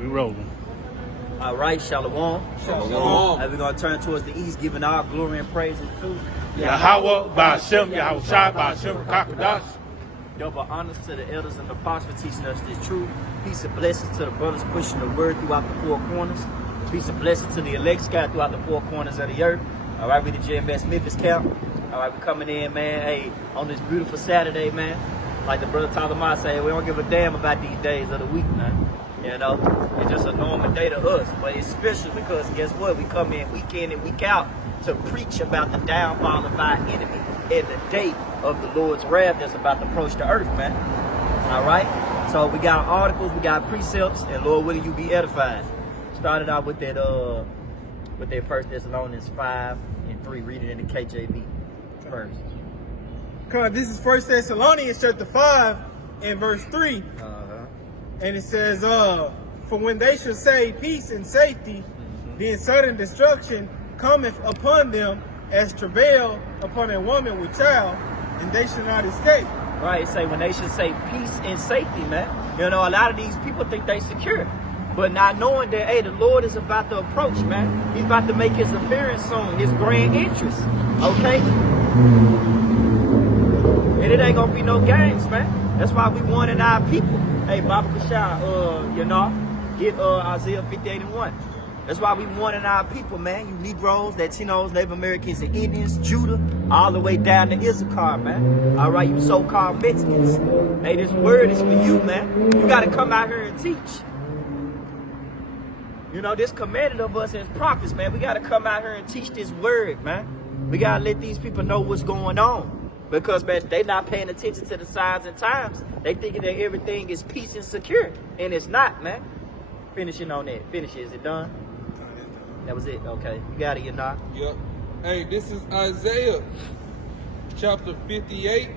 We rolling. All right, Shalom. Shalom. And we're going to turn towards the east, giving our glory and praises to Yahweh, Ba'ashem, Yahweh Shai, Ba'ashem, Kakadash. double honors to the elders and the apostles for teaching us this truth. Peace and blessings to the brothers pushing the word throughout the four corners. Peace and blessings to the elect scattered throughout the four corners of the earth. All right, we the JMS Memphis camp. All right, we coming in, man. Hey, on this beautiful Saturday, man. Like the brother Talmud said, we don't give a damn about these days of the week, man. You know, it's just a normal day to us, but it's special because guess what? We come in week in and week out to preach about the downfall of our enemy and the day of the Lord's wrath that's about to approach the earth, man. All right? So we got articles, we got precepts, and Lord willing, you be edified. Started out with that 1 Thessalonians 5:3, read it in the KJV first. Cause this is 1 Thessalonians chapter 5 and verse 3. And it says, for when they shall say peace and safety, then sudden destruction cometh upon them as travail upon a woman with child, and they shall not escape. Right, say when they should say peace and safety, man. You know, a lot of these people think they secure, but not knowing that, hey, the Lord is about to approach, man. He's about to make his appearance soon, his grand entrance, okay? And it ain't gonna be no games, man. That's why we warning our people. Hey, Baba Bashar, you know, get Isaiah 58:1. That's why we warning our people, man. You Negroes, Latinos, Native Americans, and Indians, Judah, all the way down to Issachar, man. All right, you so-called Mexicans. Hey, this word is for you, man. You got to come out here and teach. You know, this commanded of us as prophets, man. We got to come out here and teach this word, man. We got to let these people know what's going on. Because, man, they not paying attention to the signs and times. They thinking that everything is peace and secure. And it's not, man. Finishing on that. Finish it. Is it done? That was it. Okay. You got it, you know. Yep. Hey, this is Isaiah chapter 58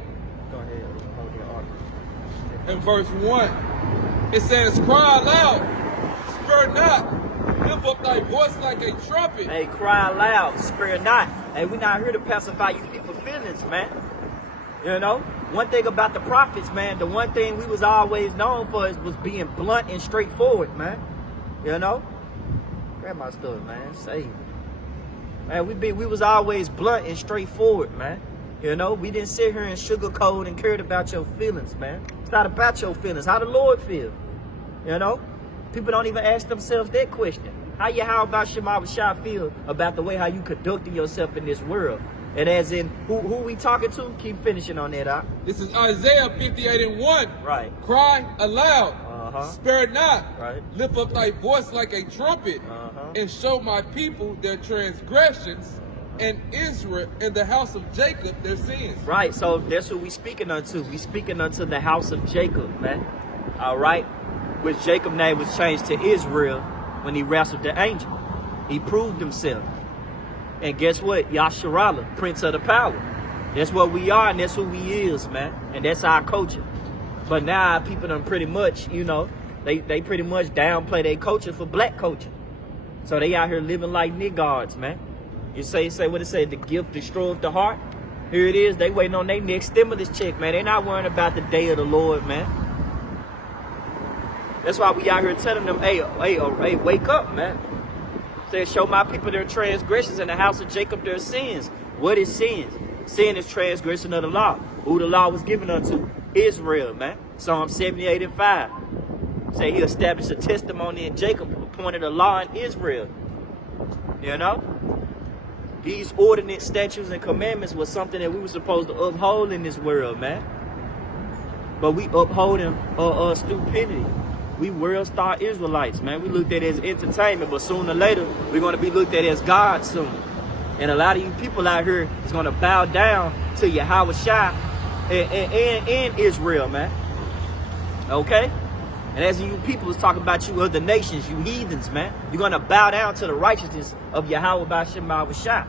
Go ahead. Hold your article. and verse 1. It says, cry aloud, spare not, lift up thy voice like a trumpet. Hey, cry loud. Spare not. Hey, we not here to pacify you people's feelings, man. You know, one thing about the prophets, man, the one thing we was always known for was being blunt and straightforward, man. You know? Grab my stuff, man. Save it. Man, we was always blunt and straightforward, man. You know, we didn't sit here and sugarcoat and cared about your feelings, man. It's not about your feelings. How the Lord feel? You know? People don't even ask themselves that question. How about Shema Shai feel about the way how you conducting yourself in this world? And as in, who we talking to? Keep finishing on that, huh? This is Isaiah 58:1. Right. Cry aloud, spare not, Right. lift up thy voice like a trumpet, and show my people their transgressions, and Israel and the house of Jacob their sins. Right, so that's who we speaking unto. We speaking unto the house of Jacob, man. All right? Which Jacob's name was changed to Israel when he wrestled the angel. He proved himself. And guess what? Yasharallah, Prince of the Power. That's what we are and that's who we is, man. And that's our culture. But now people done pretty much, you know, they pretty much downplay their culture for black culture. So they out here living like niggards, man. You say what it say, the gift destroys the heart. Here it is, they waiting on their next stimulus check, man. They not worrying about the day of the Lord, man. That's why we out here telling them, hey, wake up, man. Say, show my people their transgressions in the house of Jacob their sins. What is sins? Sin is transgression of the law. Who the law was given unto? Israel, man. Psalm 78:5. Say he established a testimony in Jacob, appointed a law in Israel. You know? These ordinance, statutes, and commandments was something that we were supposed to uphold in this world, man. But we upholding stupidity. We world star Israelites, man. We looked at it as entertainment, but sooner or later, we're going to be looked at as God soon. And a lot of you people out here is going to bow down to Yahweh Shai and Israel, man. Okay? And as you people is talking about you other nations, you heathens, man, you're going to bow down to the righteousness of Yahweh Ba'ashem Shai.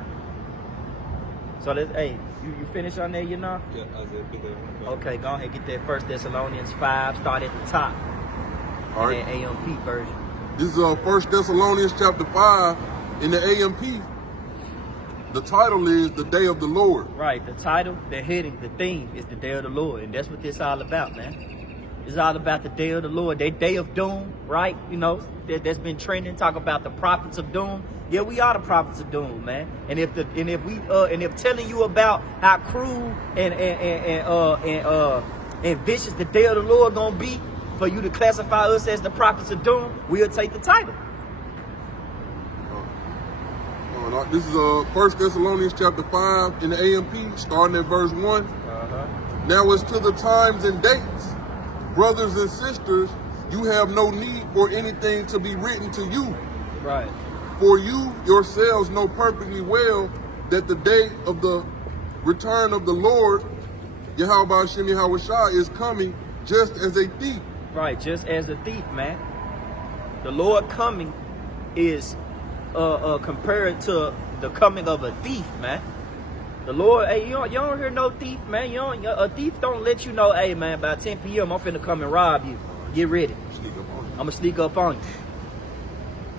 So, hey, you finish on there, you know? Yeah, Isaiah 58:1. Okay, go ahead and get that 1 Thessalonians 5, start at the top. All In right. the AMP version. This is 1 Thessalonians chapter 5 in the AMP. The title is The Day of the Lord. Right, the title, the heading, the theme is the day of the Lord. And that's what this all about, man. It's all about the day of the Lord, that day of doom, right? You know, that's been trending. Talk about the prophets of doom. Yeah, we are the prophets of doom, man. And if telling you about how cruel and vicious the day of the Lord gonna be for you to classify us as the prophets of doom, we'll take the title. This is 1 Thessalonians chapter 5 in the AMP, starting at verse 1. Now as to the times and dates, brothers and sisters, you have no need for anything to be written to you. Right. For you yourselves know perfectly well that the day of the return of the Lord, Yahweh Hashem Yahweh Shai, is coming just as a thief. Right, just as a thief, man. The Lord coming is compared to the coming of a thief, man. The Lord, hey, you don't hear no thief, man. A thief don't let you know, hey, man, by 10 p.m. I'm finna come and rob you. Get ready. I'm gonna sneak up on you.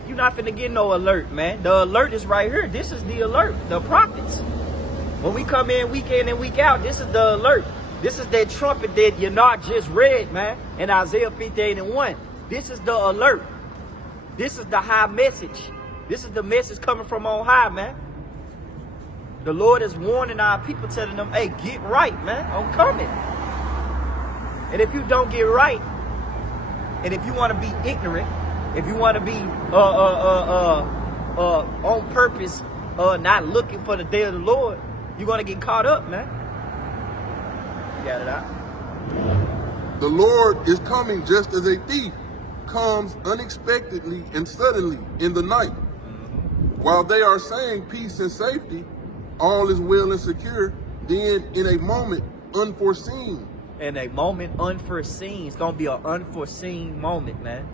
You're not finna get no alert, man. The alert is right here. This is the alert, the prophets. When we come in week in and week out, this is the alert. This is that trumpet that you're not just read, man, in Isaiah 58:1. This is the alert. This is the high message. This is the message coming from on high, man. The Lord is warning our people, telling them, hey, get right, man. I'm coming. And if you don't get right, and if you want to be ignorant, if you want to be on purpose, not looking for the day of the Lord, you're going to get caught up, man. You got it out. The Lord is coming just as a thief comes unexpectedly and suddenly in the night. While they are saying peace and safety, all is well and secure, then in a moment unforeseen. In a moment unforeseen. It's going to be an unforeseen moment, man.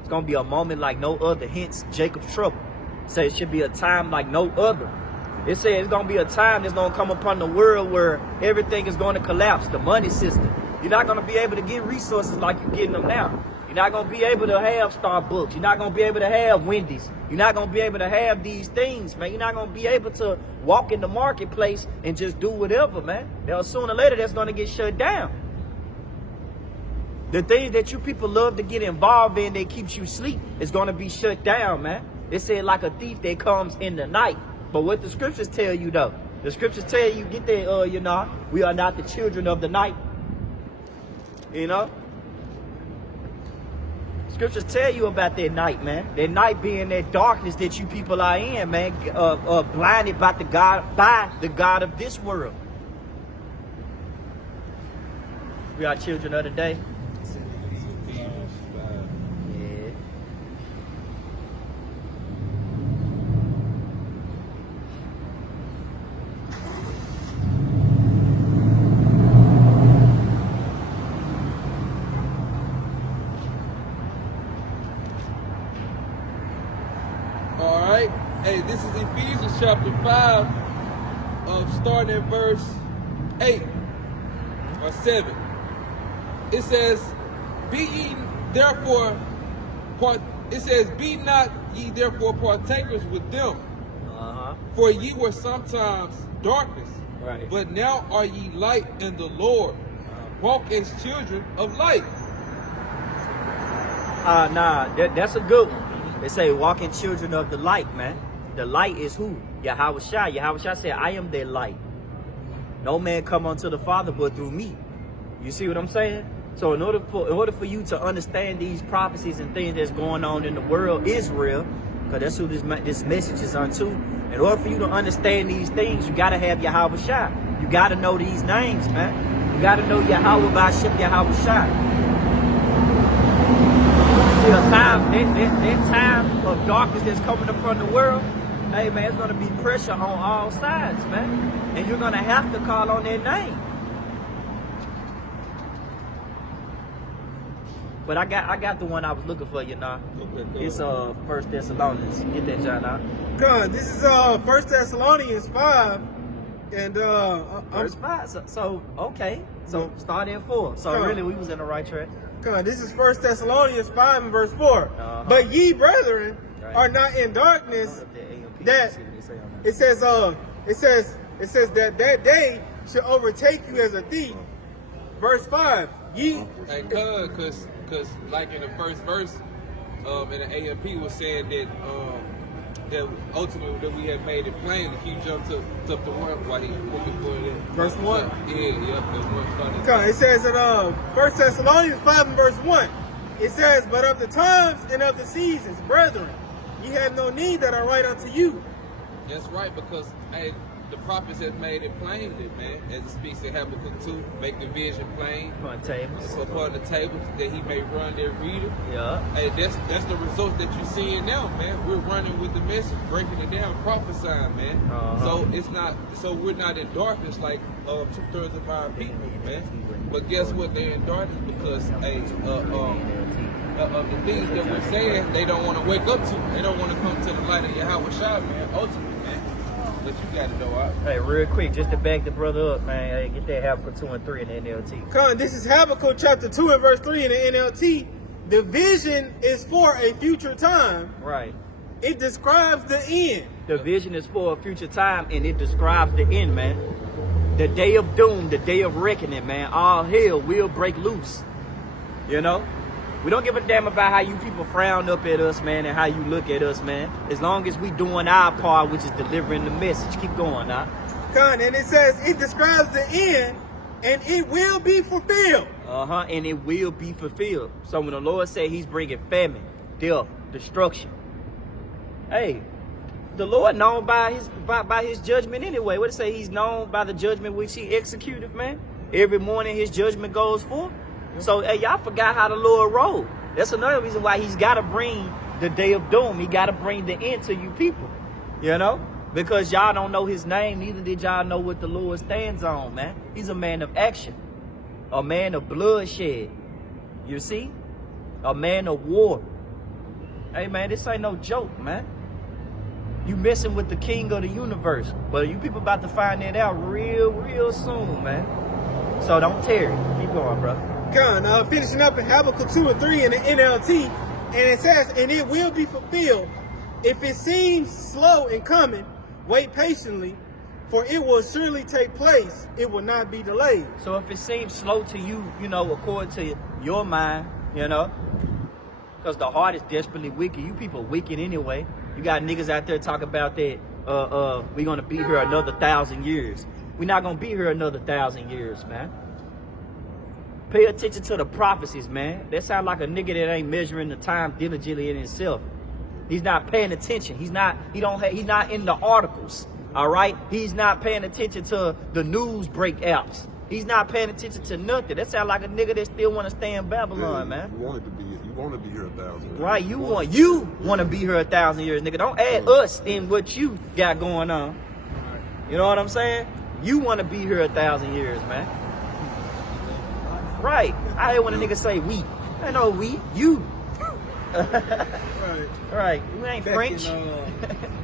It's going to be a moment like no other. Hence, Jacob's trouble. Say it should be a time like no other. It says it's going to be a time that's going to come upon the world where everything is going to collapse. The money system. You're not going to be able to get resources like you're getting them now. You're not going to be able to have Starbucks. You're not going to be able to have Wendy's. You're not going to be able to have these things, man. You're not going to be able to walk in the marketplace and just do whatever, man. Now, sooner or later, that's going to get shut down. The things that you people love to get involved in that keeps you asleep is going to be shut down, man. It said like a thief that comes in the night. But what the scriptures tell you, though, the scriptures tell you, get there, you know, we are not the children of the night. You know? Scriptures tell you about that night, man. That night being that darkness that you people are in, man. Blinded by the God of this world. We are children of the day. Yeah. All right. Hey, this is Ephesians chapter 5, starting at verse 8 or 7. It says, be not ye therefore partakers with them. For ye were sometimes darkness, Right. but now are ye light in the Lord. Walk as children of light. That's a good one. They say walking children of the light, man. The light is who? Yahweh Shai. Yahweh Shai said, I am that light. No man come unto the Father but through me. You see what I'm saying? So in order for you to understand these prophecies and things that's going on in the world, Israel, because that's who this message is unto. In order for you to understand these things, you got to have Yahweh Shai. You got to know these names, man. You got to know Yahweh Ba'ashem Yahweh Shai. See, that time of darkness that's coming upon the world, hey, man, it's going to be pressure on all sides, man. And you're going to have to call on that name. But I got the one I was looking for, you know. Okay, It's 1 Thessalonians. Get that, John, out. God, this is 1 Thessalonians 5, and Verse 5. So okay. So start at 4. So Come on. really, we was in the right track. God, this is 1 Thessalonians 5 and verse 4. But ye, brethren, Right. are not in darkness. That it says that day shall overtake you as a thief. Verse 5. Ye Hey, cause like in the first verse, in the AMP was saying that ultimately that we had made it plain. If you jump to the one while he looking for it. Verse 1? Yeah, the one started. Come, it says in 1 Thessalonians 5 and verse 1, it says, but of the times and of the seasons, brethren, ye have no need that I write unto you. That's right, because hey, the prophets have made it plain, man. As it speaks in Habakkuk 2, make the vision plain Upon tables. upon the tables that he may run their reader. Yeah. Hey, that's the result that you're seeing now, man. We're running with the message, breaking it down, prophesying, man. So it's not, so we're not in darkness like 2/3 of our people, man. But guess what? They're in darkness because hey, of the things that we're saying, they don't want to wake up to. They don't want to come to the light of Yahweh Shai, man. Ultimately, man. But you got to know, Hey, real quick, just to back the brother up, man. Hey, get that Habakkuk 2 and 3 in the NLT. Come, this is Habakkuk chapter 2 and verse 3 in the NLT. The vision is for a future time. Right. It describes the end. The vision is for a future time, and it describes the end, man. The day of doom, the day of reckoning, man. All hell will break loose. You know? We don't give a damn about how you people frown up at us, man, and how you look at us, man. As long as we doing our part, which is delivering the message. Keep going, now. Come, and it says it describes the end, and it will be fulfilled. And it will be fulfilled. So when the Lord say he's bringing famine, death, destruction, hey, the Lord known by his judgment anyway. What it say? He's known by the judgment which he executed, man. Every morning his judgment goes forth. So, hey, y'all forgot how the Lord rolled. That's another reason why he's got to bring the day of doom. He got to bring the end to you people, you know? Because y'all don't know his name, neither did y'all know what the Lord stands on, man. He's a man of action, a man of bloodshed, you see? A man of war. Hey, man, this ain't no joke, man. You messing with the king of the universe. But you people about to find that out real soon, man. So don't tear it. Keep going, bro. Come, finishing up in Habakkuk 2 and 3 in the NLT, and it says, and it will be fulfilled. If it seems slow in coming, wait patiently, for it will surely take place. It will not be delayed. So if it seems slow to you, you know, according to your mind, you know, because the heart is desperately wicked. You people wicked anyway. You got niggas out there talking about that we're going to be here another 1,000 years. We're not going to be here another 1,000 years, man. Pay attention to the prophecies, man. That sound like a nigga that ain't measuring the time diligently in himself. He's not paying attention. He's not in the articles. All right? He's not paying attention to the news breakouts. He's not paying attention to nothing. That sound like a nigga that still want to stay in Babylon, man. You want to be here 1,000 years. Right, you want to be here 1,000 years, nigga. Don't add us in what you got going on. You know what I'm saying? You want to be here 1,000 years, man. Right. I hate when a nigga say we. I know we. You. Right. You ain't French.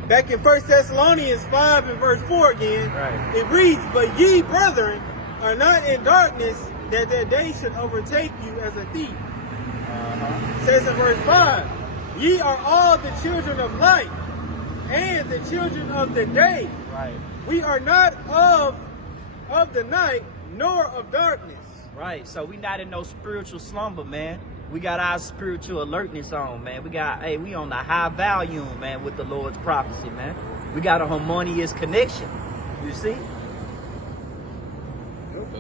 Back in 1 Thessalonians 5 and verse 4 again, Right. It reads, but ye, brethren, are not in darkness, that their day should overtake you as a thief. It says in verse 5, ye are all the children of light and the children of the day. Right. We are not of the night, nor of darkness. Right. So we not in no spiritual slumber, man. We got our spiritual alertness on, man. We on the high volume, man, with the Lord's prophecy, man. We got a harmonious connection. You see?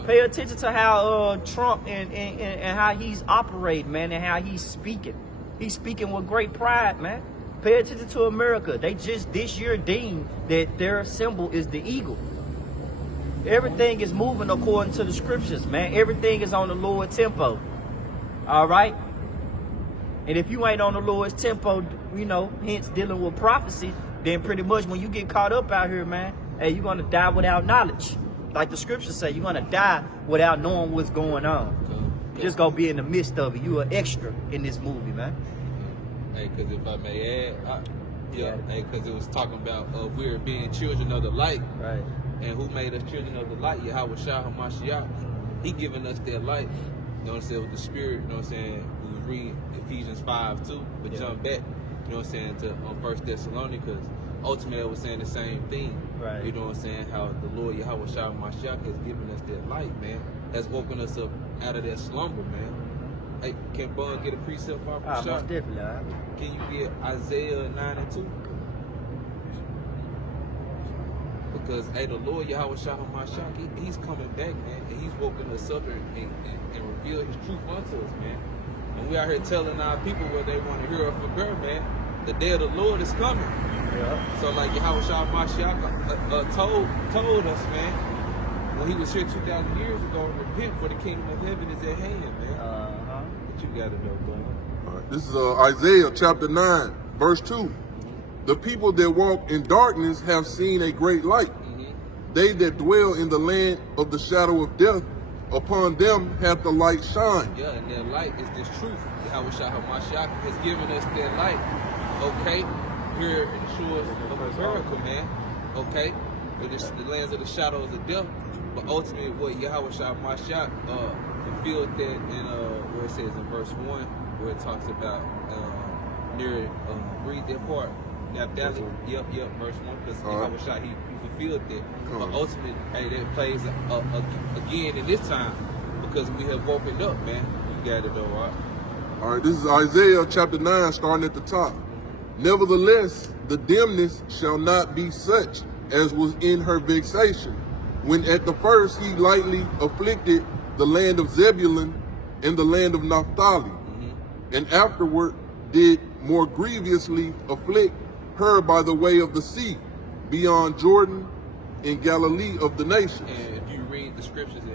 Pay attention to how Trump and how he's operating, man, and how he's speaking. He's speaking with great pride, man. Pay attention to America. They just this year deemed that their symbol is the eagle. Everything is moving according to the scriptures, man. Everything is on the Lord's tempo. All right? And if you ain't on the Lord's tempo, you know, hence dealing with prophecy, then pretty much when you get caught up out here, man, hey, you're going to die without knowledge. Like the scriptures say, you're going to die without knowing what's going on. You're just going to be in the midst of it. You an extra in this movie, man. Hey, because if I may add, because it was talking about we're being children of the light. Right. And who made us children of the light? Yahweh Shai HaMashiach. He giving us that light. You know what I'm saying? With the spirit, you know what I'm saying? We was reading Ephesians 5 too, but jump back, you know what I'm saying, to 1 Thessalonians, because ultimately I was saying the same thing. Right. You know what I'm saying? How the Lord Yahweh Shai HaMashiach has given us that light, man. Has woken us up out of that slumber, man. Hey, can Bud get a precept off the shot? Most definitely. Can you get Isaiah 9:2? Because, hey, the Lord Yahweh Shah HaMashiach, he's coming back, man, and he's woken us up and revealed his truth unto us, man. And we out here telling our people what they want to hear or forbear, man. The day of the Lord is coming. Yeah. So, like Yahweh Shah HaMashiach told us, man, when he was here 2,000 years ago, repent, for the kingdom of heaven is at hand, man. What you got to know, bro? All right, this is Isaiah chapter 9, verse 2. The people that walk in darkness have seen a great light. They that dwell in the land of the shadow of death, upon them hath the light shined. Yeah, and that light is this truth. Yahweh Shah HaMashiach has given us that light, okay, here in the shores of America, man, okay, with the lands of the shadows of death. But ultimately, what Yahweh Shah HaMashiach fulfilled that in where it says in verse 1, where it talks about near read that part. Naphtali, yep, verse 1, because Yahweh Shah, he fulfilled that. But ultimately, hey, that plays again in this time, because we have woken up, man. You got it though, right? All right, this is Isaiah chapter 9, starting at the top. Nevertheless, the dimness shall not be such as was in her vexation, when at the first he lightly afflicted the land of Zebulun and the land of Naphtali, and afterward did more grievously afflict her by the way of the sea, beyond Jordan, in Galilee of the nations. And if you read the scriptures, you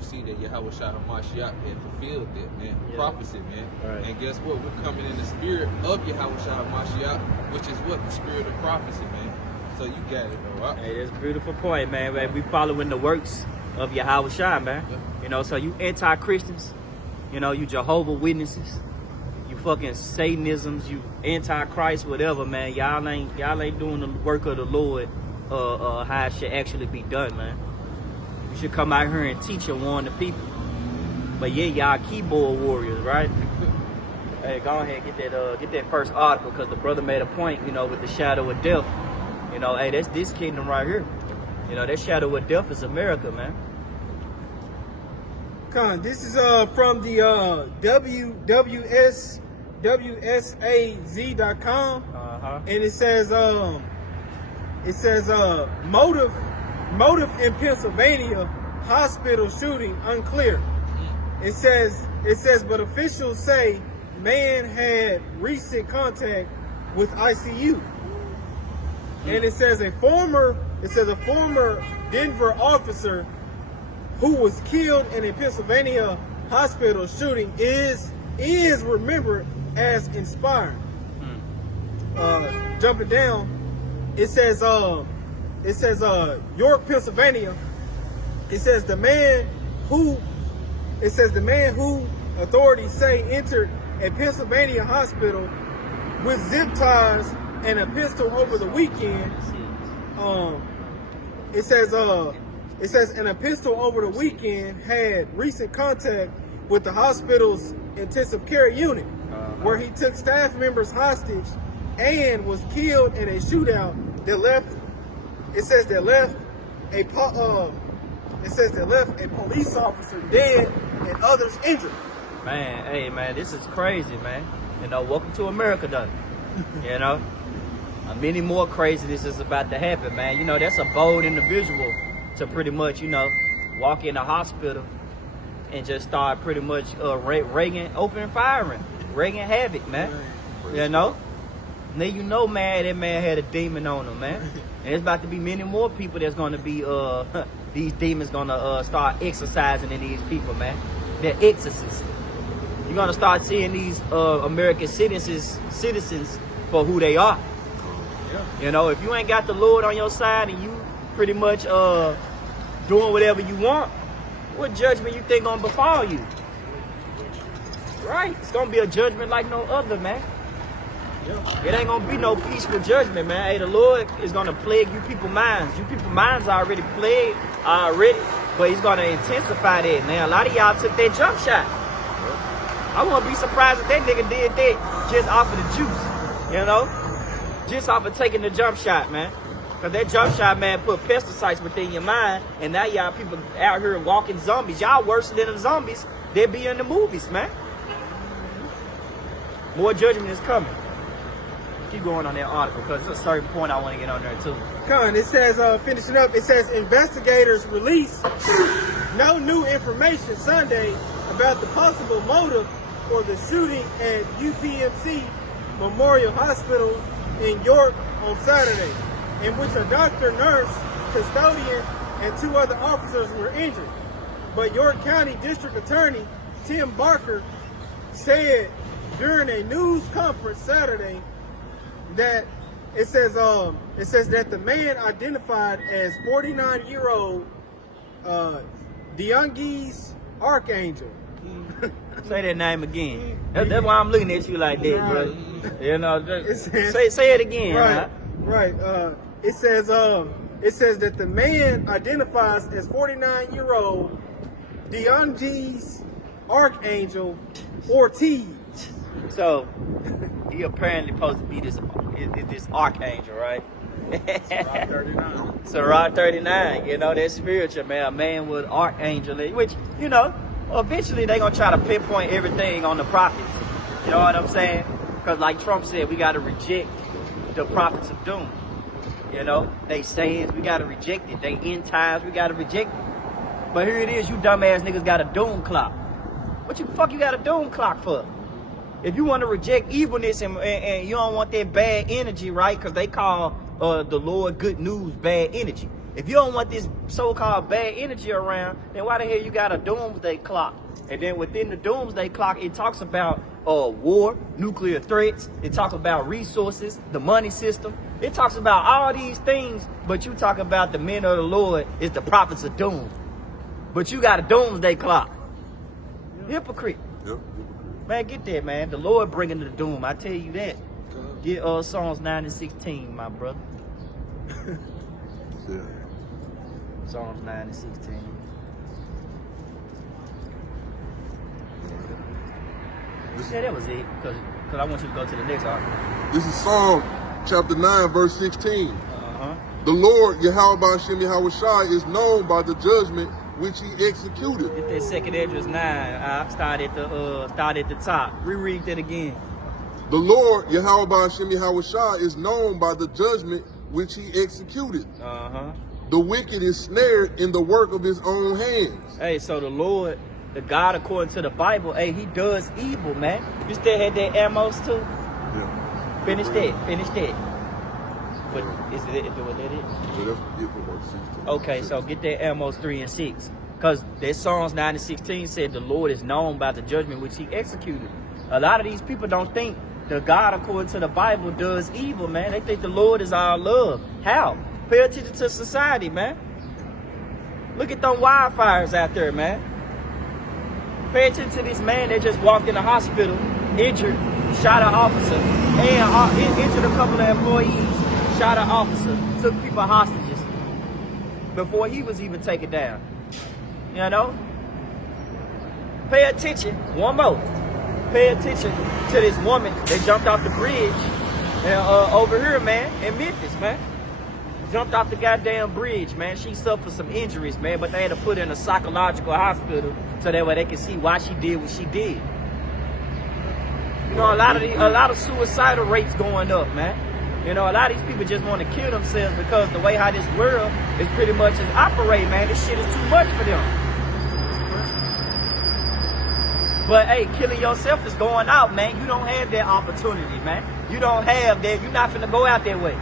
see that Yahweh Shah HaMashiach had fulfilled that, man, prophecy, man. Right. And guess what? We're coming in the spirit of Yahweh Shah HaMashiach, which is what? The spirit of prophecy, man. So you got it, though, right? Hey, that's a beautiful point, man. We following the works of Yahweh Shah, man. Yeah. You know, so you anti-Christians, you know, you Jehovah Witnesses, you fucking Satanisms, you anti-Christ, whatever, man. Y'all ain't doing the work of the Lord, how it should actually be done, man. You should come out here and teach and warn the people. But yeah, y'all keyboard warriors, right? Hey, go ahead and get that first article, because the brother made a point, you know, with the shadow of death. You know, hey, that's this kingdom right here. You know, that shadow of death is America, man. This is from the WSAZ.com, and it says motive in Pennsylvania hospital shooting unclear. It says but officials say man had recent contact with ICU. And it says a former Denver officer who was killed in a Pennsylvania hospital shooting is remembered as inspired. Jumping down, it says York, Pennsylvania. It says the man who authorities say entered a Pennsylvania hospital with zip ties and a pistol over the weekend. It says and a pistol over the weekend had recent contact with the hospital's intensive care unit, where he took staff members hostage and was killed in a shootout that left a police officer dead and others injured. Man, hey, man, this is crazy, man. You know, welcome to America, though. You know, many more craziness is about to happen, man. You know, that's a bold individual to pretty much, you know, walk in a hospital and just start pretty much wreaking havoc, man. You know? Now you know, man, that man had a demon on him, man. And there's about to be many more people that's gonna be these demons gonna start exercising in these people, man. They're exorcists. You're gonna start seeing these American citizens for who they are. You know, if you ain't got the Lord on your side and you pretty much doing whatever you want, what judgment you think gonna befall you? Right? It's gonna be a judgment like no other, man. It ain't gonna be no peaceful judgment, man. Hey, the Lord is gonna plague you people minds. You people minds are already plagued already, but he's gonna intensify that. Now, a lot of y'all took that jump shot. I wouldn't be surprised if that nigga did that just off of the juice, you know? Just off of taking the jump shot, man. Cause that jump shot, man, put pesticides within your mind, and now y'all people out here walking zombies. Y'all worse than the zombies that be in the movies, man. More judgment is coming. Keep going on that article, because there's a certain point I want to get on there too. Con, it says, finishing up, it says investigators release no new information Sunday about the possible motive for the shooting at UPMC Memorial Hospital in York on Saturday, in which a doctor, nurse, custodian, and 2 other officers were injured. But York County District Attorney Tim Barker said during a news conference Saturday that it says that the man identified as 49-year-old Deongis Archangel. Say that name again. That's why I'm looking at you like that, bro. You know, says, say it again. Right. It says that the man identifies as 49-year-old Deongis Archangel Ortiz. So he apparently supposed to be this archangel, right? Sirach 39. You know, that's spiritual, man. A man with archangel, which, you know, eventually they gonna try to pinpoint everything on the prophets. You know what I'm saying? Because like Trump said, we gotta reject the prophets of doom. You know, they sayings, we gotta reject it. They end times, we gotta reject it. But here it is, you dumbass niggas got a doom clock. What you fuck you got a doom clock for? If you want to reject evilness and you don't want that bad energy, right? Because they call the Lord good news bad energy. If you don't want this so-called bad energy around, then why the hell you got a doomsday clock? And then within the doomsday clock, it talks about war, nuclear threats. It talks about resources, the money system. It talks about all these things, but you talk about the men of the Lord is the prophets of doom. But you got a doomsday clock. Hypocrite. Yep. Man, get that, man. The Lord bringing the doom. I tell you that. Get Psalms 9 and 16, my brother. Yeah. Psalms 9 and 16. Yeah, that was it. Because I want you to go to the next article. This is Psalm chapter 9, verse 16. Uh-huh. The Lord, Yahweh Ba'ashem Yahweh Shai, is known by the judgment which he executed. Get that second address 9. I start at the top. Reread that again. The Lord, Yahweh Ba'ashem Yahweh Shai, is known by the judgment which he executed. Uh-huh. The wicked is snared in the work of his own hands. Hey, so the Lord, the God according to the Bible, hey, he does evil, man. You still had that Amos too? Yeah. Finish that. But was that it? Yeah, that's it for verse 16. Okay, so get that Amos 3 and 6. Because that Psalms 9 and 16 said the Lord is known by the judgment which he executed. A lot of these people don't think the God according to the Bible does evil, man. They think the Lord is all love. How? Pay attention to society, man. Look at them wildfires out there, man. Pay attention to this man that just walked in the hospital, injured, shot an officer, and injured a couple of employees, shot an officer, took people hostages before he was even taken down. You know? Pay attention. One more. Pay attention to this woman that jumped off the bridge over here, man, in Memphis, man. Jumped off the goddamn bridge, man. She suffered some injuries, man, but they had to put her in a psychological hospital so that way they can see why she did what she did. You know, a lot of suicidal rates going up, man. You know, a lot of these people just want to kill themselves because the way how this world is pretty much is operating, man. This shit is too much for them. But hey, killing yourself is going out, man. You don't have that opportunity, man. You don't have that. You're not finna go out that way.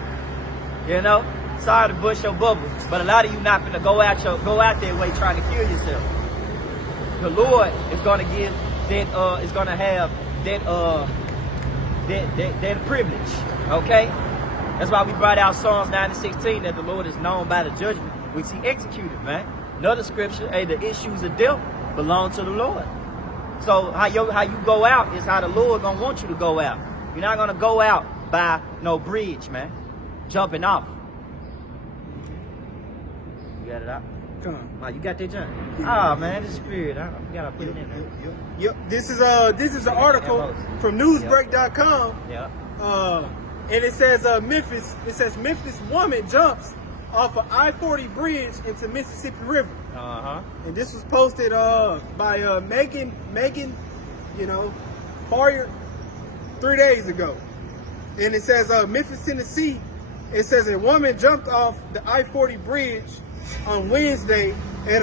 You know? Sorry to bust your bubble, but a lot of you not finna go out that way trying to kill yourself. The Lord is gonna give that is gonna have that privilege. Okay? That's why we brought out Psalms 9 and 16, that the Lord is known by the judgment which he executed, man. Another scripture, hey, the issues of death belong to the Lord. So how you go out is how the Lord gonna want you to go out. You're not gonna go out by no bridge, man. Jumping off. You got it out? Come on. Oh, you got that jump? Oh man, this spirit. I gotta put it in there. Yep. This is an article from newsbreak.com. Yeah. And it says Memphis. It says Memphis woman jumps off of I-40 bridge into Mississippi River. And this was posted by Megan, you know, Fire 3 days ago. And it says Memphis, Tennessee. It says a woman jumped off the I-40 bridge on Wednesday at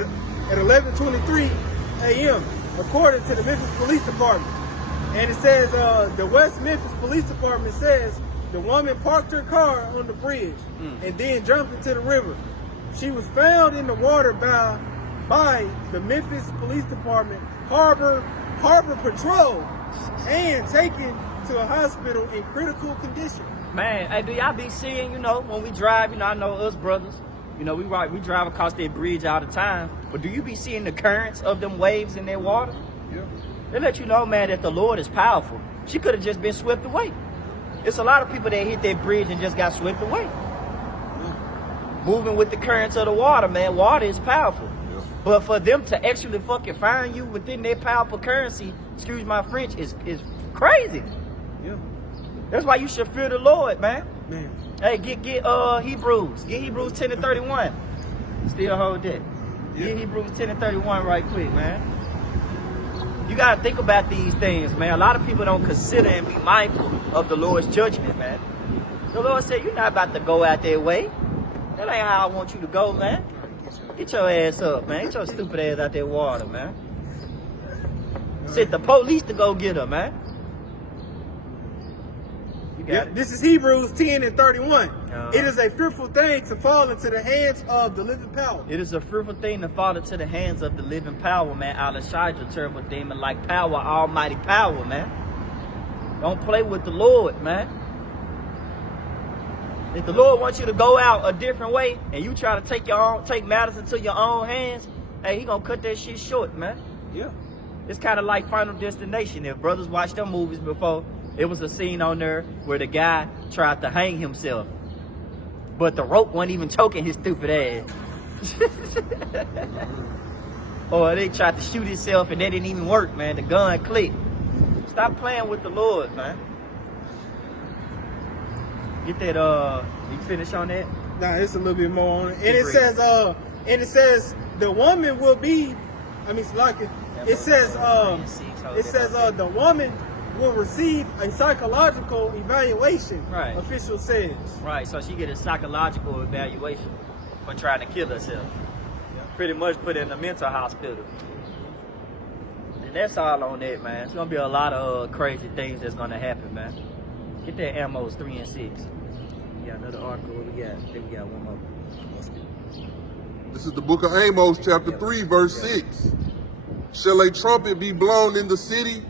11:23 a.m. according to the Memphis Police Department. And it says the West Memphis Police Department says the woman parked her car on the bridge and then jumped into the river. She was found in the water by the Memphis Police Department Harbor Patrol and taken to a hospital in critical condition. Man, hey, do y'all be seeing, you know, when we drive, you know, I know us brothers, you know, we drive across that bridge all the time, but do you be seeing the currents of them waves in that water? Yeah. They let you know, man, that the Lord is powerful. She could have just been swept away. It's a lot of people that hit that bridge and just got swept away. Moving with the currents of the water, man. Water is powerful. Yeah. But for them to actually fucking find you within their powerful currency, excuse my French, is crazy. Yeah. That's why you should fear the Lord, man. Man. Hey, get Hebrews. Get Hebrews 10:31. Still hold that. Get Hebrews 10:31 right quick, man. You gotta think about these things, man. A lot of people don't consider and be mindful of the Lord's judgment, man. The Lord said, you're not about to go out that way. That ain't how I want you to go, man. Get your ass up, man. Get your stupid ass out that water, man. Send the police to go get her, man. You got it. This is Hebrews 10:31. It is a fearful thing to fall into the hands of the living power. It is a fearful thing to fall into the hands of the living power, man. Al-Ashadra, terrible demon like power, almighty power, man. Don't play with the Lord, man. If the Lord wants you to go out a different way and you try to take matters into your own hands, hey, he gonna cut that shit short, man. Yeah. It's kind of like Final Destination. If brothers watched them movies before, it was a scene on there where the guy tried to hang himself, but the rope wasn't even choking his stupid ass. Or they tried to shoot himself and that didn't even work, man. The gun clicked. Stop playing with the Lord, man. Get that, you finish on that? Nah, it's a little bit more on it. And it says the woman will be, it says the woman will receive a psychological evaluation, Right. official says. Right, so she get a psychological evaluation for trying to kill herself. Pretty much put in a mental hospital. And that's all on that, man. It's gonna be a lot of crazy things that's gonna happen, man. Get that Amos 3 and 6. We got another article. What we got? I think we got one more. This is the book of Amos, chapter 3, verse 6. Shall a trumpet be blown in the city,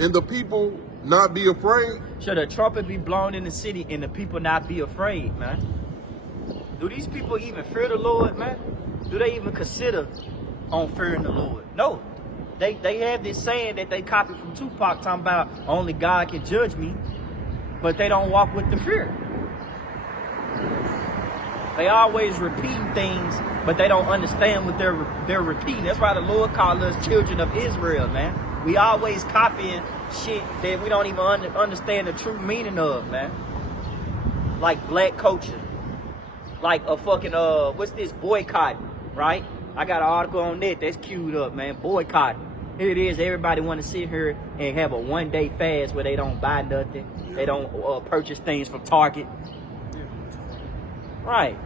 and the people not be afraid? Should a trumpet be blown in the city and the people not be afraid, man? Do these people even fear the Lord, man? Do they even consider on fearing the Lord? No. They have this saying that they copied from Tupac talking about only God can judge me, but they don't walk with the fear. They always repeating things, but they don't understand what they're repeating. That's why the Lord called us children of Israel, man. We always copying shit that we don't even understand the true meaning of, man. Like black culture. Like a fucking, what's this, boycott, right? I got an article on that that's queued up, man. Boycott. Here it is. Everybody want to sit here and have a one-day fast where they don't buy nothing. They don't purchase things from Target. Right.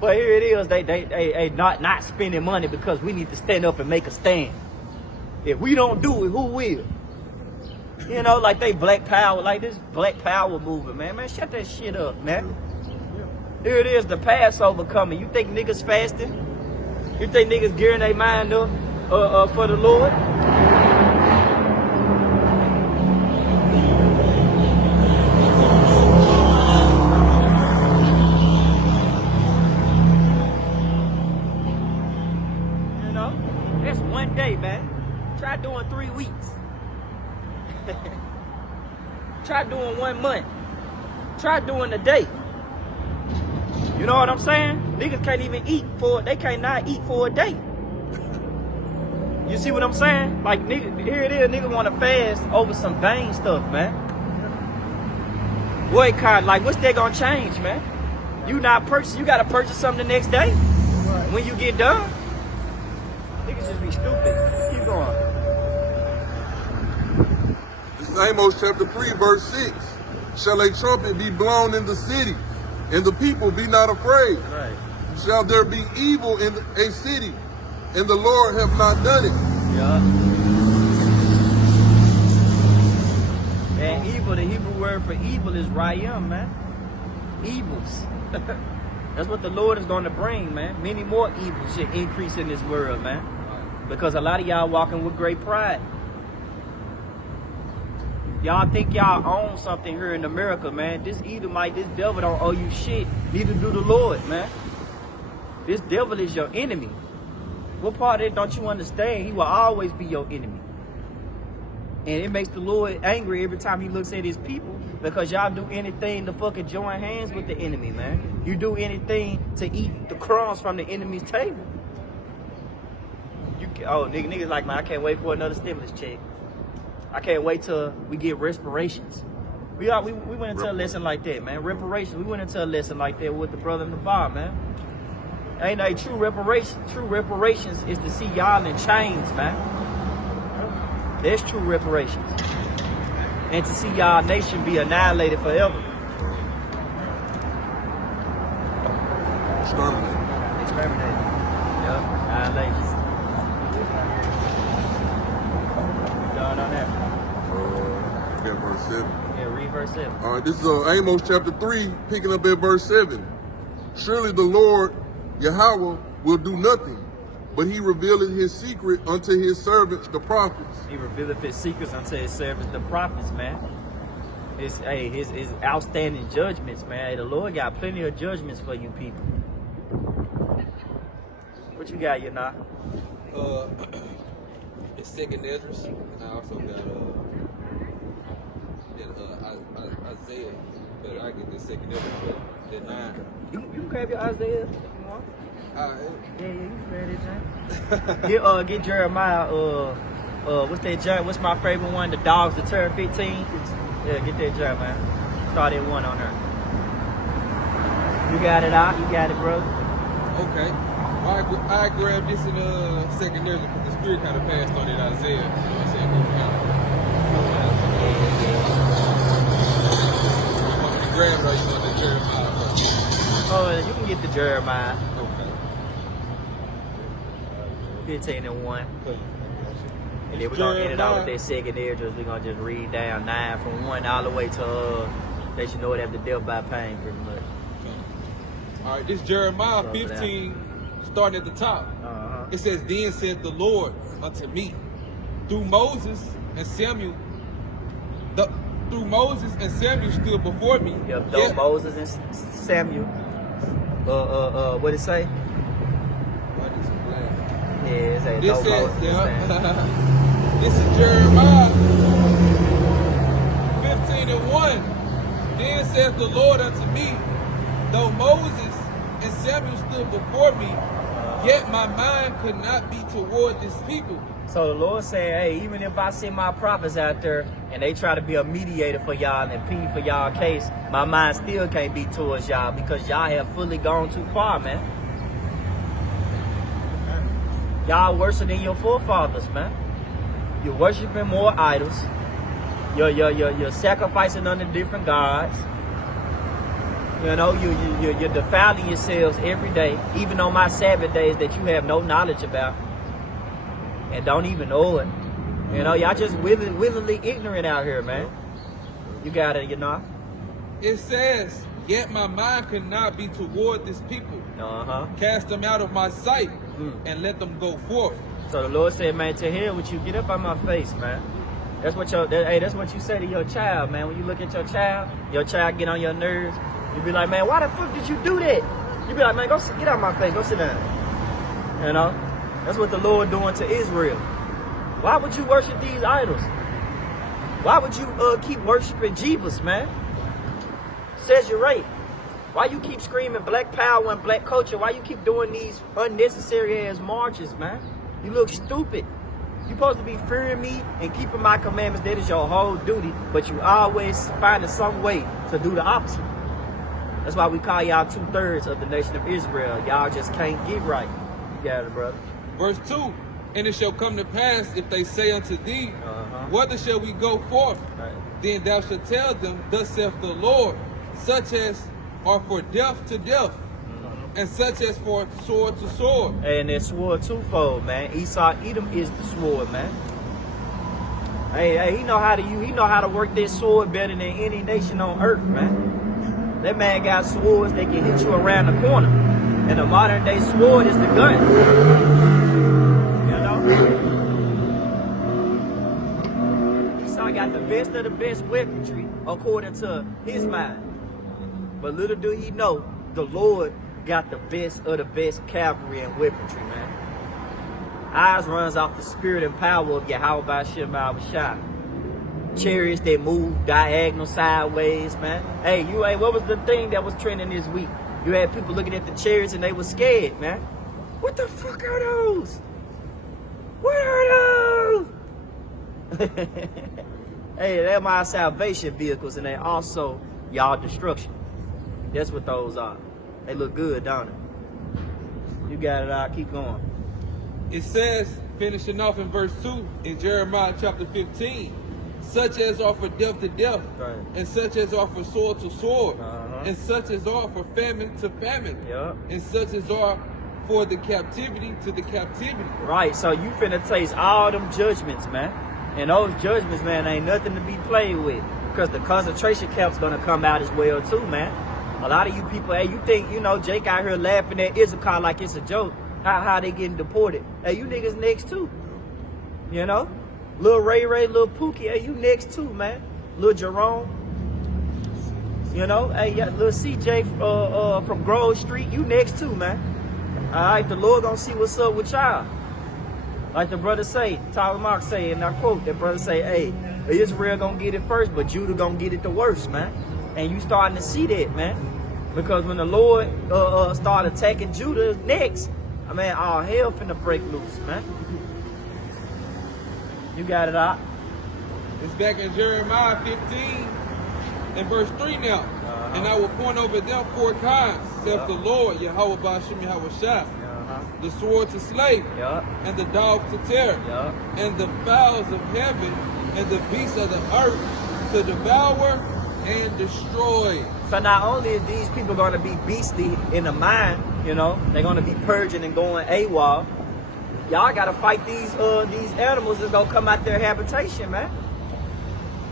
But here it is. They not spending money because we need to stand up and make a stand. If we don't do it, who will? You know, like they black power, like this black power movement, man. Man, shut that shit up, man. Here it is, the Passover coming. You think niggas fasting? You think niggas gearing their mind up for the Lord? You know, that's one day, man. Try doing 3 weeks. Try doing 1 month. Try doing a day. You know what I'm saying? Niggas can't even eat they cannot eat for a day. You see what I'm saying? Like, nigga, here it is, niggas want to fast over some vain stuff, man. Boycott, like what's that gonna change, man? You not purchase, you gotta purchase something the next day. When you get done. Niggas just be stupid. Keep going. This is Amos chapter 3, verse 6. Shall a trumpet be blown in the city, and the people be not afraid? Right. Shall there be evil in a city, and the Lord have not done it? Yeah. And evil, the Hebrew word for evil is rayim, man. Evils. That's what the Lord is going to bring, man. Many more evils should increase in this world, man. Because a lot of y'all walking with great pride. Y'all think y'all own something here in America, man. This Edomite, this devil don't owe you shit. Neither do the Lord, man. This devil is your enemy. What part of it don't you understand? He will always be your enemy. And it makes the Lord angry every time he looks at his people, because y'all do anything to fucking join hands with the enemy, man. You do anything to eat the crumbs from the enemy's table. Niggas like, man, I can't wait for another stimulus check. I can't wait till we get reparations. We went into a lesson like that, man. Reparations. We went into a lesson like that with the brother in the bar, man. Ain't a true reparations. True reparations is to see y'all in chains, man. There's true reparations. And to see y'all nation be annihilated forever. Exterminated. Yep. Annihilation. Done on that. Verse 7. Yeah, read verse 7. All right, this is Amos chapter 3, picking up at verse 7. Surely the Lord, Yahweh, will do nothing, but he revealeth his secret unto his servants, the prophets. He revealeth his secrets unto his servants, the prophets, man. His outstanding judgments, man. Hey, the Lord got plenty of judgments for you people. What you got, you know? It's Second Ezra, and I also got Isaiah, but I get the Second Ezra, the 9. You can grab your Isaiah if you want. Alright. Yeah, you can grab that, John. Get Jeremiah, what's that, John? What's my favorite one? The dogs that turn 15. Yeah, get that Jeremiah. Start at 1 on her. You got it out. You got it, bro. Okay. I grabbed this in Second Ezra, but the Spirit kind of passed on it, Isaiah. You know what I'm saying? Grab it, or you want the Jeremiah? Oh, you can get the Jeremiah. Okay. 15:1. And then we're going to end it out with that Second Ezra. We're going to just read down 9 from 1 all the way to they should know it after death by pain, pretty much. Okay. All right, this Jeremiah 15, starting at the top. It says, Then said the Lord unto me, through Moses and Samuel stood before me. Yep, though Moses and Samuel. What it say? Yeah, it say This though says, Moses and Samuel. This is Jeremiah 15:1. Then saith the Lord unto me, though Moses and Samuel stood before me, yet my mind could not be toward this people. So the Lord said, hey, even if I send my prophets out there and they try to be a mediator for y'all and plead for y'all case, my mind still can't be towards y'all because y'all have fully gone too far, man. Y'all worse than your forefathers, man. You're worshiping more idols. You're sacrificing under different gods. You know, you're defiling yourselves every day, even on my Sabbath days that you have no knowledge about and don't even know it. You know, y'all just willingly ignorant out here, man. You got it, you know. It says, yet my mind could not be toward this people. Cast them out of my sight and let them go forth. So the Lord said, man, to hell with you, get up on my face, man. That's what that's what you say to your child, man. When you look at your child get on your nerves. You be like, man, why the fuck did you do that? You be like, man, get out of my face, go sit down. You know? That's what the Lord doing to Israel. Why would you worship these idols? Why would you keep worshiping Jeebus, man? Says you're right. Why you keep screaming black power and black culture? Why you keep doing these unnecessary ass marches, man? You look stupid. You're supposed to be fearing me and keeping my commandments. That is your whole duty. But you always finding some way to do the opposite. That's why we call y'all 2/3 of the nation of Israel. Y'all just can't get right. You got it, brother. Verse 2, and it shall come to pass if they say unto thee, whither shall we go forth? Right. Then thou shalt tell them, thus saith the Lord, such as are for death to death, and such as for sword to sword. And that sword twofold, man. Esau, Edom is the sword, man. Hey, he know how to work that sword better than any nation on earth, man. That man got swords that can hit you around the corner. And the modern day sword is the gun. You know? Esau got the best of the best weaponry according to his mind. But little do he know, the Lord got the best of the best cavalry and weaponry, man. Ours runs off the spirit and power of Yahweh Ba'ashem Al-Bashar. Chariots that move diagonal sideways, man. Hey, what was the thing that was trending this week? You had people looking at the chariots and they were scared, man. What the fuck are those? What are those? Hey, they're my salvation vehicles and they also y'all destruction. That's what those are. They look good, don't it? You got it, I'll keep going. It says, finishing off in verse 2, in Jeremiah chapter 15, such as are for death to death, Right. and such as are for sword to sword, Uh-huh. and such as are for famine to famine, Yup. and such as are for the captivity to the captivity. Right, so you finna taste all them judgments, man. And those judgments, man, ain't nothing to be played with. Because the concentration camp's gonna come out as well, too, man. A lot of you people, hey, you think, Jake out here laughing at Issachar like it's a joke. How they getting deported. Hey, you niggas next, too. You know? Lil Ray, Lil Pookie, hey, you next, too, man. Lil Jerome. You know? Hey, Lil CJ from Grove Street, you next, too, man. All right, the Lord gonna see what's up with y'all. Like the brother say, Tyler Mark say, and I quote, that brother say, hey, Israel gonna get it first, but Judah gonna get it the worst, man. And you starting to see that, man. Because when the Lord start attacking Judah next, I mean, all hell finna break loose, man. You got it out. It's back in Jeremiah 15 and verse 3 now. And I will point over them 4 kinds, saith the Lord, Yahweh Ba'ashem Yahweh Shah. The sword to slay, and the dog to tear, and the fowls of heaven, and the beasts of the earth to devour and destroy. So not only is these people going to be beastly in the mind, they're going to be purging and going AWOL. Y'all got to fight these animals that's going to come out their habitation, man.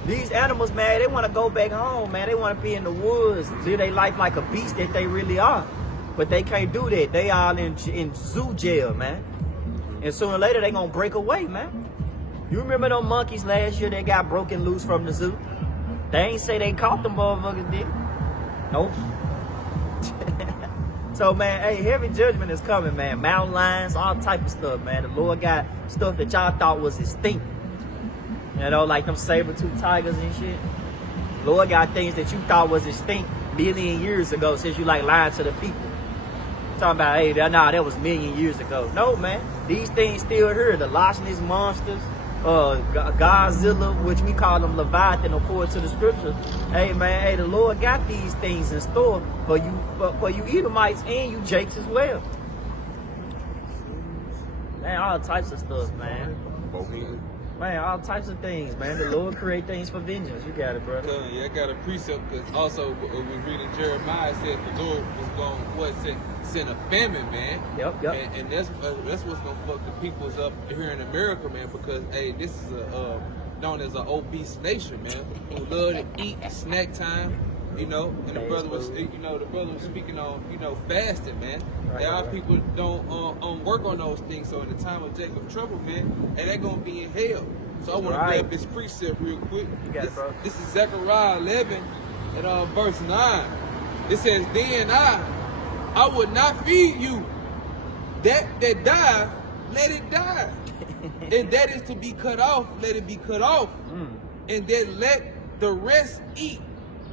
These animals, man, they want to go back home, man. They want to be in the woods, live their life like a beast that they really are. But they can't do that. They all in zoo jail, man. And sooner or later, they going to break away, man. You remember those monkeys last year that got broken loose from the zoo? They ain't say they caught them motherfuckers, did they? Nope. So, man, hey, heavy judgment is coming, man. Mountain lions, all type of stuff, man. The Lord got stuff that y'all thought was extinct. Like them saber-tooth tigers and shit. The Lord got things that you thought was extinct million years ago since you lying to the people. Talking about, hey, that was million years ago. No, man. These things still here. The Loch Ness monsters, Godzilla, which we call them Leviathan according to the scriptures. Hey, man, hey, the Lord got these things in store for you Edomites and you Jakes as well. Man, all types of stuff, man. Man, all types of things, man. The Lord create things for vengeance. You got it, brother. Yeah, I got a precept because also we reading Jeremiah said the Lord was going to send a famine, man. Yep. And that's what's gonna fuck the peoples up here in America, man. Because hey, this is known as an obese nation, man, who love to eat snack time. And the brother was speaking on, fasting, man. Right, Our people don't work on those things. So in the time of Jacob trouble, man, and they're gonna be in hell. So I want to grab this precept real quick. You got it, bro. This is Zechariah 11 and verse 9. It says, "Then I would not feed you. That died, let it die. And that is to be cut off, let it be cut off. And then let the rest eat,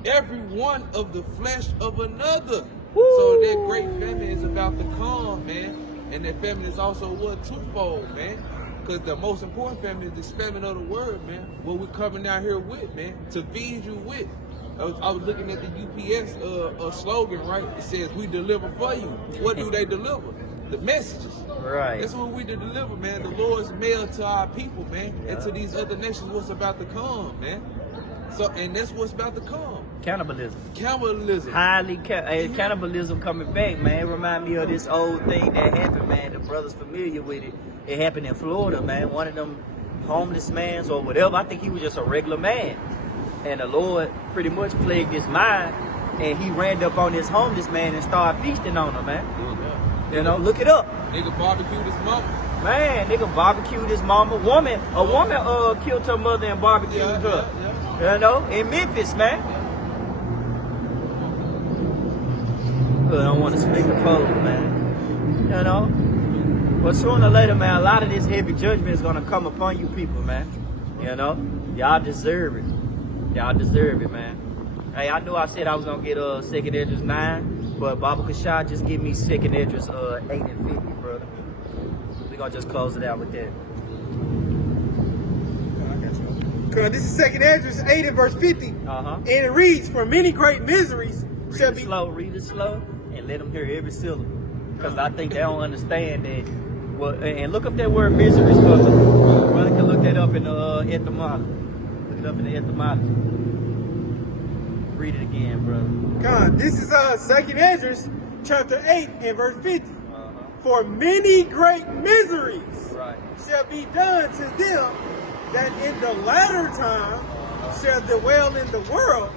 every one of the flesh of another." Woo! So that great famine is about to come, man. And that famine is also twofold, man. Because the most important family is the family of the word, man. What we're coming down here with, man, to feed you with. I was looking at the UPS slogan, right? It says, "We deliver for you." What do they deliver? The messages. Right. That's what we deliver, man. The Lord's mail to our people, man, and to these other nations what's about to come, man. So, and that's what's about to come. Cannibalism. Cannibalism. Cannibalism coming back, man. It remind me of this old thing that happened, man. The brothers familiar with it. It happened in Florida, man. One of them homeless mans or whatever. I think he was just a regular man. And the Lord pretty much plagued his mind. And he ran up on this homeless man and started feasting on him, man. You know, look it up. Nigga barbecued his mama. Man, nigga barbecued his mama. A woman killed her mother and barbecued her. You know, in Memphis, man. I don't want to speak the pole, man. You know? But sooner or later, man, a lot of this heavy judgment is going to come upon you people, man. You know? Y'all deserve it. Y'all deserve it, man. Hey, I knew I said I was going to get 2nd Esdras 9, but Baba Kashad just give me 2nd Esdras 8 and 50, brother. We're going to just close it out with that. This is 2nd Esdras 8 and verse 50. And it reads, "For many great miseries shall be..." Read it slow, and let them hear every syllable. Because I think they don't understand that. Well, and look up that word miseries for me. Brother can look that up in the etymology. Look it up in the etymology. Read it again, brother. This is 2nd Esdras chapter 8 and verse 50. "For many great miseries shall be done to them that in the latter time shall dwell in the world,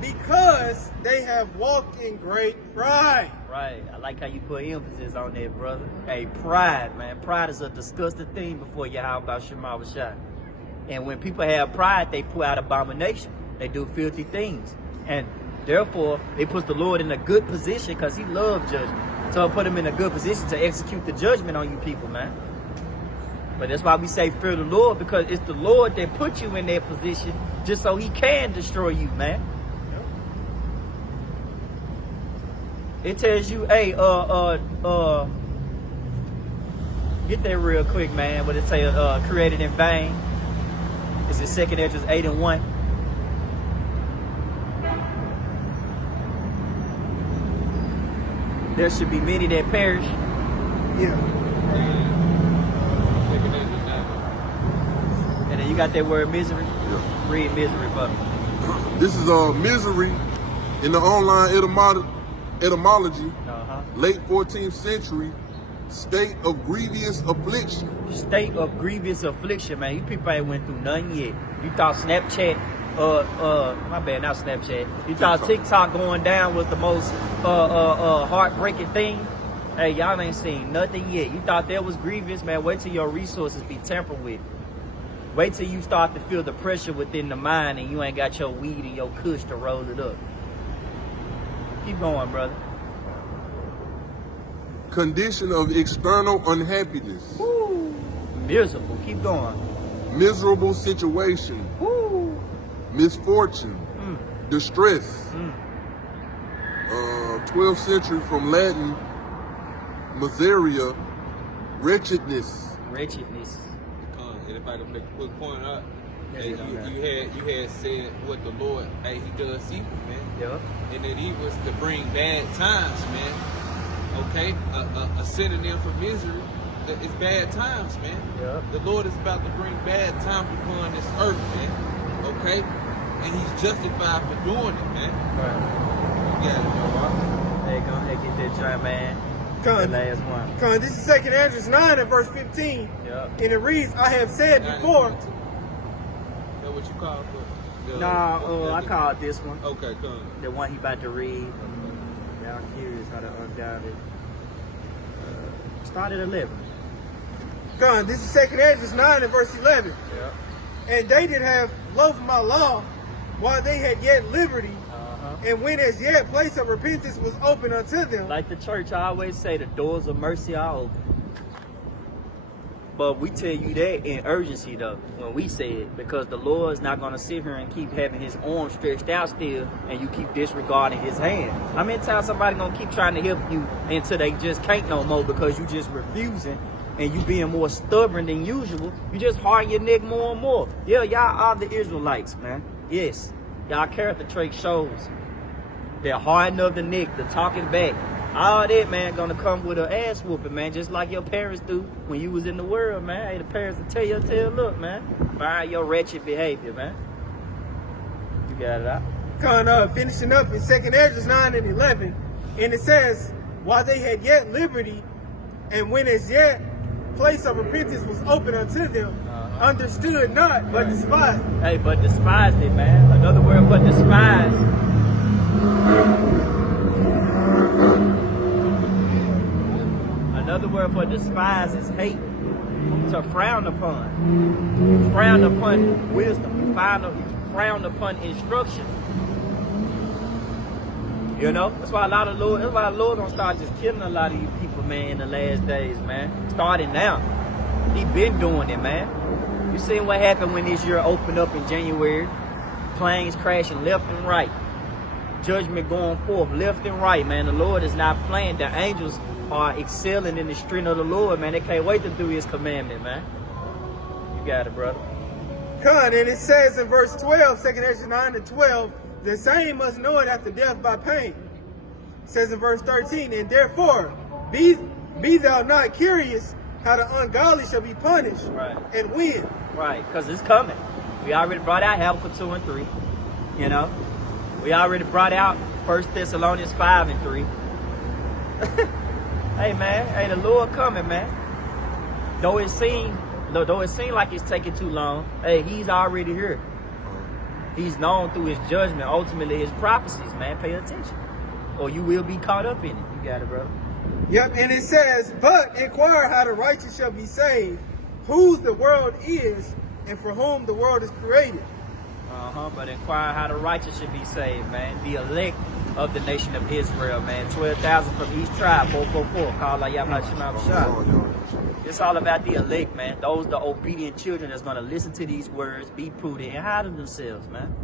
because they have walked in great pride." Right. I like how you put emphasis on that, brother. Hey, pride, man. Pride is a disgusting thing before Yahweh Shema Shai. And when people have pride, they put out abomination. They do filthy things. And therefore, it puts the Lord in a good position because he loves judgment. So it put him in a good position to execute the judgment on you people, man. But that's why we say fear the Lord, because it's the Lord that put you in that position just so he can destroy you, man. It tells you, hey, get that real quick, man. What it say, created in vain. It's in 2nd Esdras 8 and 1. There should be many that perish. Yeah. And then you got that word misery? Yeah. Read misery for me. This is misery in the online etymology, late 14th century, state of grievous affliction. State of grievous affliction, man. You people ain't went through nothing yet. You thought Snapchat, my bad, not Snapchat. You thought TikTok going down was the most heartbreaking thing. Hey, y'all ain't seen nothing yet. You thought that was grievous, man. Wait till your resources be tampered with. Wait till you start to feel the pressure within the mind and you ain't got your weed and your kush to roll it up. Keep going, brother. Condition of external unhappiness. Woo. Miserable. Keep going. Miserable situation. Woo. Misfortune. Distress. 12th century from Latin, miseria, wretchedness. Wretchedness. And if I could make a quick point up, Yes, hey, you you had said what the Lord, hey, he does evil, man. Yeah. And that evil is to bring bad times, man. Okay? A synonym for misery is bad times, man. Yeah. The Lord is about to bring bad times upon this earth, man. Okay? And he's justified for doing it, man. Right. You got it, Hey, go ahead, get that joint, man. The last one. This is 2nd Esdras 9 and verse 15. Yeah. And it reads, "I have said before..." Is that what you call it for? Nah, I called this one. Okay, come. The one he about to read. Y'all curious how to undown it. Start at 11. This is 2nd Esdras 9 and verse 11. Yeah. "And they did have loathed my law while they had yet liberty, and when as yet place of repentance was open unto them." Like the church I always say, the doors of mercy are open. But we tell you that in urgency though, when we say it, because the Lord's not going to sit here and keep having his arm stretched out still and you keep disregarding his hand. How many times somebody going to keep trying to help you until they just can't no more because you just refusing and you being more stubborn than usual, you just harden your neck more and more. Yeah, y'all are the Israelites, man. Yes, y'all character trait shows. They're hardening of the neck, the talking back. All that, man, gonna come with an ass whooping, man, just like your parents do when you was in the world, man. Hey, the parents will tell you, look, man, mind your wretched behavior, man. You got it out. Finishing up in 2nd Esdras 9 and 11, and it says, while they had yet liberty, and when as yet place of repentance was open unto them, understood not, but despised. Hey, but despised it, man. Another word for despise. Another word for despise is hate. To frown upon. You frown upon wisdom. You frown upon instruction. You know? That's why a lot of Lord gonna start just killing a lot of you people, man, in the last days, man. Starting now. He been doing it, man. You seen what happened when this year opened up in January? Planes crashing left and right. Judgment going forth left and right, man. The Lord is not playing. The angels are excelling in the strength of the Lord, man. They can't wait to do his commandment, man. You got it, brother. And it says in verse 12, 2nd Esdras 9 and 12, the same must know it after death by pain. It says in verse 13, and therefore, be thou not curious how the ungodly shall be punished, right, and when. Right, because it's coming. We already brought out Habakkuk 2 and 3, you know. We already brought out 1 Thessalonians 5 and 3. Hey, man, hey, the Lord coming, man. Though it seemed like it's taking too long, hey, he's already here. He's known through his judgment, ultimately his prophecies, man. Pay attention, or you will be caught up in it. You got it, brother. Yep, and it says, but inquire how the righteous shall be saved, whose the world is, and for whom the world is created. But inquire how the righteous should be saved, man. The elect of the nation of Israel, man. 12,000 from each tribe, 444. Call like Yahweh. It's all about the elect, man. Those the obedient children that's gonna listen to these words, be prudent, and hide themselves, man.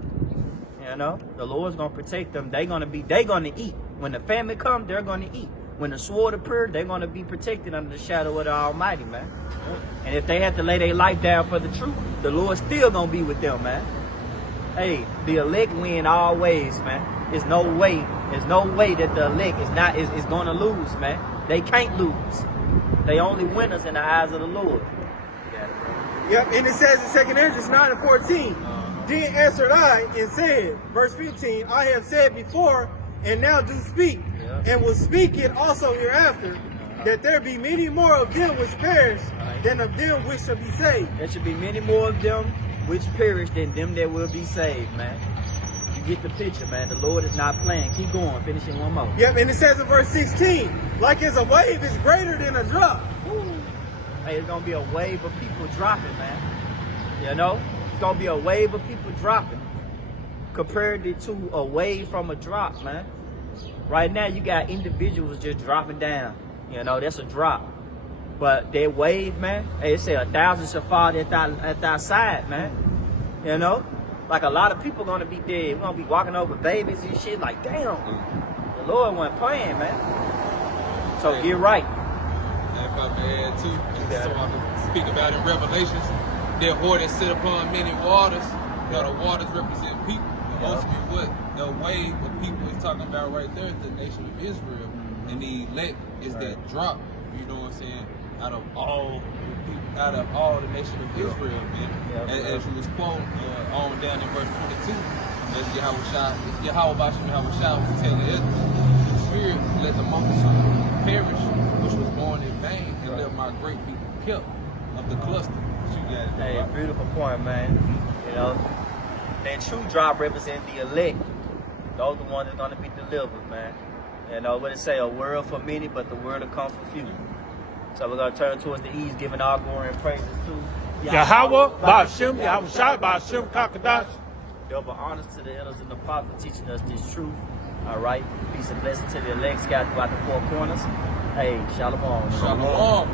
You know, the Lord's gonna protect them. They gonna eat. When the famine comes, they're gonna eat. When the sword appears, they're gonna be protected under the shadow of the Almighty, man. And if they have to lay their life down for the truth, the Lord's still gonna be with them, man. Hey, the elect win always, man. There's no way that the elect is gonna lose, man. They can't lose. They only winners in the eyes of the Lord. Yep, and it says in 2nd Esdras 9 and 14, then answered I and said, verse 15, I have said before, and now do speak, and will speak it also hereafter, that there be many more of them which perish than of them which shall be saved. There should be many more of them which perish than them that will be saved, man. You get the picture, man. The Lord is not playing. Keep going. Finishing one more. Yep, and it says in verse 16, like as a wave is greater than a drop. Hey, it's going to be a wave of people dropping, man. You know? It's going to be a wave of people dropping compared to a wave from a drop, man. Right now, you got individuals just dropping down. You know, that's a drop. But that wave, man, hey, it say 1,000 shall fall at thy side, man. You know? Like a lot of people gonna be dead. We're gonna be walking over babies and shit like, damn. The Lord wasn't playing, man. So get right. And if I may add too, so I can speak about in Revelations, that whore that sit upon many waters, you know, the waters represent people. And mostly what the wave of people is talking about right there is the nation of Israel. And the elect is that drop, you know what I'm saying? Out of all the nation of Israel, man. As you was quoting on down in verse 22, as Yahweh was telling Ezra, the Spirit let the multitude perish, which was born in vain, and let my great people kept of the cluster. Hey, beautiful point, man. You know, that true drop represent the elect. Those the ones that's gonna be delivered, man. You know what it say? A word for many, but the word will come for few. So we're going to turn towards the east, giving all glory and praises to Yahweh, Ba'ashem, Yahushua, Ba'ashem, Kakadash. Double honors to the elders and the prophets teaching us this truth. All right. Peace and blessing to the elect scattered throughout the four corners. Hey, shalom. Shalom.